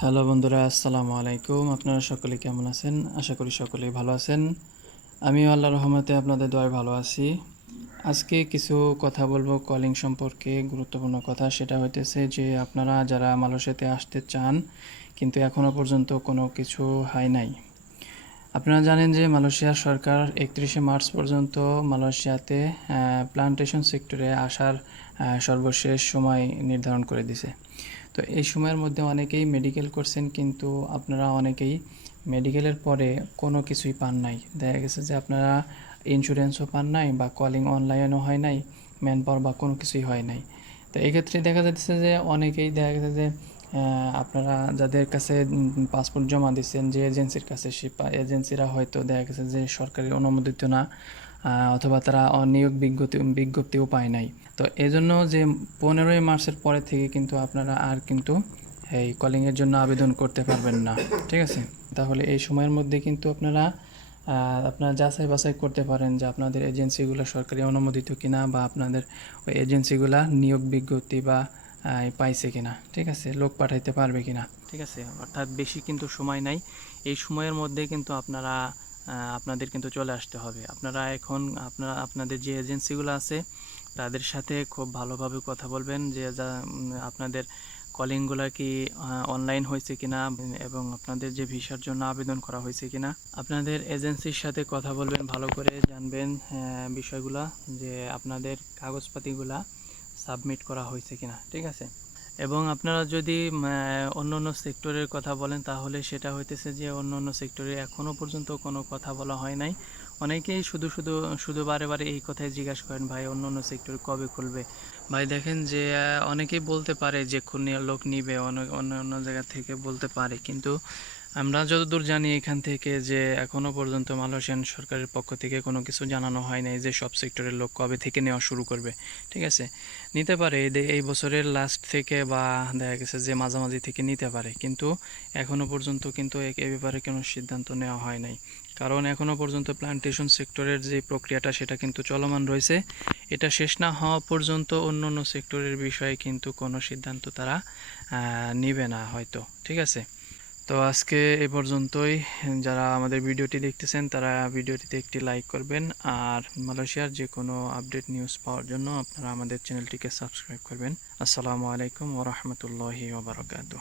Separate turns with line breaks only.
Hello বন্ধুরা, আসসালামু আলাইকুম। আপনারা সকলে কেমন আছেন? আশা করি সকলেই ভালো আছেন। আমিও আল্লাহ রহমতে আপনাদের দয় ভালো আছি। আজকে কিছু কথা বলব কলিং সম্পর্কে, গুরুত্বপূর্ণ কথা। সেটা হইতেছে যে, আপনারা যারা মালয়েশিয়াতে আসতে চান, কিন্তু এখনও পর্যন্ত কোনো কিছু হয় নাই। আপনারা জানেন যে, মালয়েশিয়া সরকার একত্রিশে মার্চ পর্যন্ত মালয়েশিয়াতে প্লান্টেশন সেক্টরে আসার সর্বশেষ সময় নির্ধারণ করে দিছে। তো এই সময়ের মধ্যে অনেকেই মেডিকেল করছেন, কিন্তু আপনারা অনেকেই মেডিকেলের পরে কোনো কিছুই পান নাই। দেখা গেছে যে আপনারা ইন্স্যুরেন্সও পান নাই বা কলিং অনলাইনও হয় নাই ম্যান পাওয়ার বা কোনো কিছুই হয় নাই। তো এক্ষেত্রে দেখা যাচ্ছে যে অনেকেই দেখা গেছে যে আপনারা যাদের কাছে পাসপোর্ট জমা দিচ্ছেন, যে এজেন্সির কাছে সে এজেন্সিরা হয়তো দেখা গেছে যে সরকারি অনুমোদিত না। অথবা তারা অনিয়োগ বিজ্ঞপ্তি বিজ্ঞপ্তিও পায় নাই। তো এজন্য যে পনেরোই মার্চের পরে থেকে কিন্তু আপনারা আর কিন্তু এই কলিংয়ের জন্য আবেদন করতে পারবেন না। ঠিক আছে? তাহলে এই সময়ের মধ্যে কিন্তু আপনারা আপনারা যাচাই বাছাই করতে পারেন যে আপনাদের এজেন্সিগুলো সরকারি অনুমোদিত কিনা বা আপনাদের ওই এজেন্সিগুলা নিয়োগ বিজ্ঞপ্তি বা পাইছে কিনা। ঠিক আছে? লোক পাঠাইতে পারবে কিনা। ঠিক আছে? অর্থাৎ বেশি কিন্তু সময় নাই। এই সময়ের মধ্যে কিন্তু আপনারা আপনাদের কিন্তু চলে আসতে হবে। আপনারা এখন আপনারা, আপনাদের যে এজেন্সিগুলো আছে, তাদের সাথে খুব ভালোভাবে কথা বলবেন যে যা আপনাদের কলিংগুলো কি অনলাইন হয়েছে কিনা এবং আপনাদের যে ভিসার জন্য আবেদন করা হয়েছে কিনা। আপনাদের এজেন্সির সাথে কথা বলবেন, ভালো করে জানবেন বিষয়গুলা যে আপনাদের কাগজপাতিগুলা সাবমিট করা হয়েছে কিনা, ঠিক আছে? এবং আপনারা যদি অন্য অন্য সেক্টরের কথা বলেন, তাহলে সেটা হইতেছে যে, অন্য অন্য সেক্টরে এখনও পর্যন্ত কোনো কথা বলা হয় নাই। অনেকেই শুধু শুধু শুধু বারে বারে এই কথাই জিজ্ঞাসা করেন, ভাই, অন্য অন্য সেক্টর কবে খুলবে? ভাই, দেখেন যে, অনেকেই বলতে পারে যে, খুনি লোক নিবে অন্য অন্য জায়গা থেকে বলতে পারে। কিন্তু আমরা যতদূর জানি এখান থেকে যে এখনও পর্যন্ত মালয়েশিয়ান সরকারের পক্ষ থেকে কোনো কিছু জানানো হয় নাই যে সব সেক্টরের লোক কবে থেকে নেওয়া শুরু করবে, ঠিক আছে? নিতে পারে, এই বছরের লাস্ট থেকে বা দেখা গেছে যে মাঝামাঝি থেকে নিতে পারে, কিন্তু এখনও পর্যন্ত কিন্তু এ ব্যাপারে কোনো সিদ্ধান্ত নেওয়া হয় নাই। কারণ এখনও পর্যন্ত প্লান্টেশন সেক্টরের যে প্রক্রিয়াটা সেটা কিন্তু চলমান রয়েছে। এটা শেষ না হওয়া পর্যন্ত অন্য অন্য সেক্টরের বিষয়ে কিন্তু কোনো সিদ্ধান্ত তারা নিবে না হয়তো, ঠিক আছে? তো আজকে এ পর্যন্তই। যারা আমাদের ভিডিওটি দেখতেছেন, তারা ভিডিওটিতে একটি লাইক করবেন। আর মালয়েশিয়ার যে কোনো আপডেট নিউজ পাওয়ার জন্য আপনারা আমাদের চ্যানেলটিকে সাবস্ক্রাইব করবেন। আসসালামু আলাইকুম ওরহমতুল্লাহি ওবরাকাতু